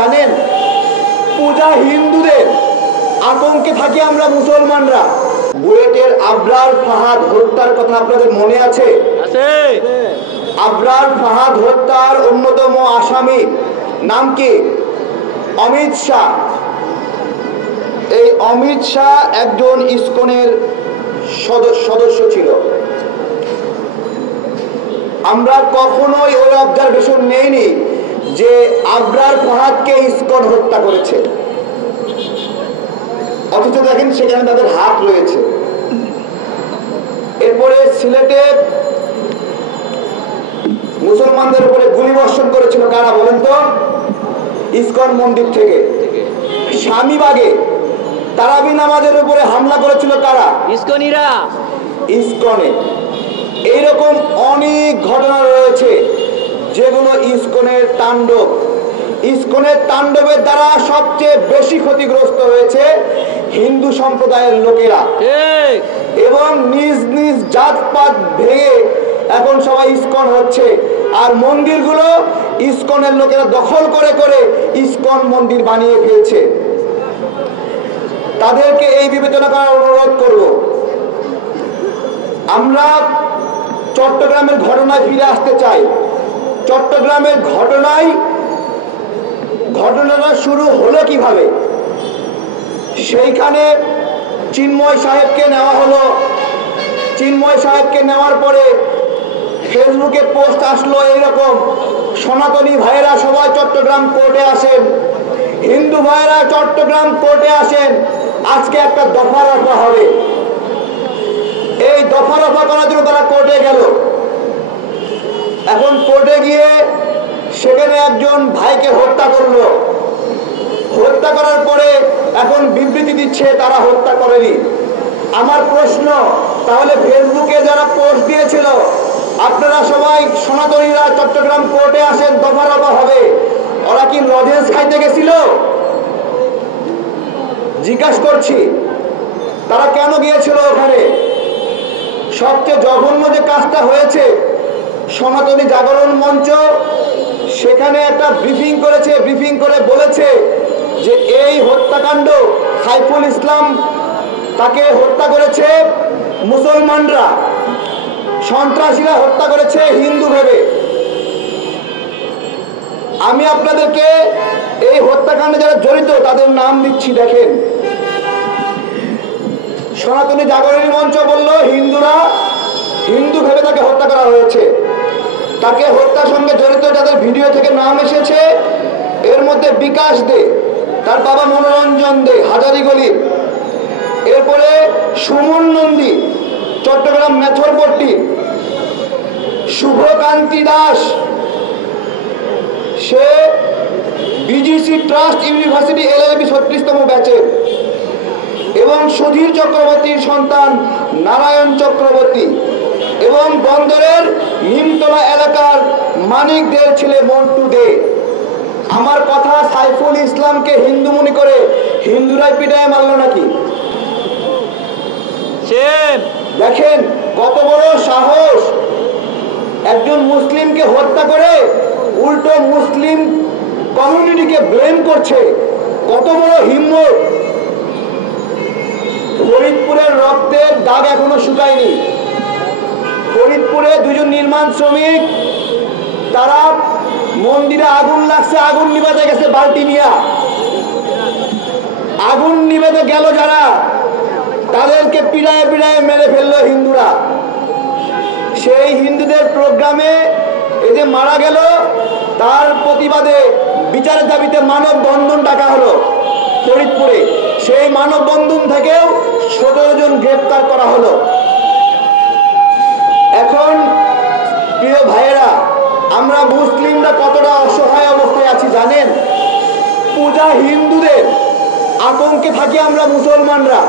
জানেন? পূজা হিন্দুদের, আতঙ্কে থাকি আমরা মুসলমানরা। বুয়েটের আবরার ফাহাদ হত্যার কথা আপনাদের মনে আছে? আবরার ফাহাদ হত্যার অন্যতম আসামি নাম কি? অমিত শাহ। এই অমিত শাহ একজন ইসকনের সদস্য ছিল। আমরা কখনোই ওই অবজারভেশন নেইনি যে আবরার ফাহাদকে ইসকন হত্যা করেছে, অথচ দেখেন সেখানে তাদের হাত রয়েছে। এরপরে সিলেটে মুসলমানদের উপরে গুলি বর্ষণ করেছিল কারা বলেন তো? ইসকন মন্দির থেকে। স্বামীবাগে তারাবি নামাজের উপরে হামলা করেছিল কারা? ইসকনিরা। ইসকনে। এইরকম অনেক ঘটনা রয়েছে যেগুলো ইসকনের তাণ্ডব। ইসকনের তাণ্ডবের দ্বারা সবচেয়ে বেশি ক্ষতিগ্রস্ত হয়েছে হিন্দু সম্প্রদায়ের লোকেরা, এবং নিজ নিজ জাতপাত ভেঙে এখন সবাই ইসকন হচ্ছে। আর মন্দিরগুলো ইসকনের লোকেরা দখল করে করে ইসকন মন্দির বানিয়ে ফেলছে। তাদেরকে এই বিবেচনা করার অনুরোধ করব। আমরা চট্টগ্রামের ঘটনায় ফিরে আসতে চাই। চট্টগ্রামের ঘটনাটা শুরু হলো কিভাবে? সেইখানে চিন্ময় সাহেবকে নেওয়া হলো। চিন্ময় সাহেবকে নেওয়ার পরে ফেসবুকে পোস্ট আসলো এইরকম, সনাতনী ভাইয়েরা সবাই চট্টগ্রাম কোর্টে আসেন, হিন্দু ভাইয়েরা চট্টগ্রাম কোর্টে আসেন, আজকে একটা দফা রফা হবে। এই দফা রফা করার জন্য তারা কোর্টে গেল। এখন কোর্টে গিয়ে সেখানে একজন ভাইকে হত্যা করলো। হত্যা করার পরে এখন বিবৃতি দিচ্ছে তারা হত্যা করেনি। আমার প্রশ্ন, তাহলে ফেসবুকে যারা পোস্ট দিয়েছিল আপনারা সবাই সনাতনীরা চট্টগ্রাম কোর্টে আসেন দফা রফা হবে, ওরা কি লজেন্স খাইতে গেছিল? জিজ্ঞাসা করছি তারা কেন গিয়েছিল ওখানে? সবচেয়ে জঘন্য যে কাজটা হয়েছে, সনাতনী জাগরণ মঞ্চ সেখানে একটা ব্রিফিং করেছে। ব্রিফিং করে বলেছে যে এই হত্যাকাণ্ড সাইফুল ইসলাম তাকে হত্যা করেছে মুসলমানরা, সন্ত্রাসীরা হত্যা করেছে হিন্দু ভেবে। আমি আপনাদেরকে এই হত্যাকাণ্ডে যারা জড়িত তাদের নাম দিচ্ছি, দেখেন। সনাতনী জাগরণী মঞ্চ বলল হিন্দুরা, হিন্দু ভেবে তাকে হত্যা করা হয়েছে। তাকে হত্যার সঙ্গে জড়িত যাদের ভিডিও থেকে নাম এসেছে এর মধ্যে বিকাশ দে, তার বাবা মনোরঞ্জন দে হাজারিগলি, এরপরে সুমন নন্দী চট্টগ্রাম মেথরপট্টি, শুভকান্তি দাস সে বিজিসি ট্রাস্ট ইউনিভার্সিটি এলএলবি 36তম ব্যাচের, এবং সুধীর চক্রবর্তীর সন্তান নারায়ণ চক্রবর্তী, এবং বন্দরের নিমতলা এলাকার মানিক দের ছেলে মন্টু দে। আমার কথা, সাইফুল ইসলামকে হিন্দু মনে করে হিন্দুরাই পিটায় মারল নাকি? দেখেন কত বড় সাহস, একজন মুসলিমকে হত্যা করে উল্টো মুসলিম কমিউনিটিকে ব্লেম করছে। কত বড় হিম্মত! ফরিদপুরের রক্তের দাগ এখনো শুকায়নি। ফরিদপুরে দুজন নির্মাণ শ্রমিক, তারা মন্দিরে আগুন লাগছে, আগুন নিভাতে গেছে বালতি নিয়া। আগুন নিভাতে গেল যারা, তাদেরকে পিড়ায় পিড়ায় মেরে ফেললো হিন্দুরা। সেই হিন্দুদের প্রোগ্রামে এই যে মারা গেল, তার প্রতিবাদে বিচারের দাবিতে মানববন্ধন ডাকা হলো ফরিদপুরে। সেই মানববন্ধন থেকেও 17 জন গ্রেফতার করা হলো। এখন প্রিয় ভাইয়েরা, আমরা মুসলিমরা কতটা অসহায় অবস্থায় আছি জানেন? পূজা হিন্দুদের, আতঙ্কে থাকি আমরা মুসলমানরা।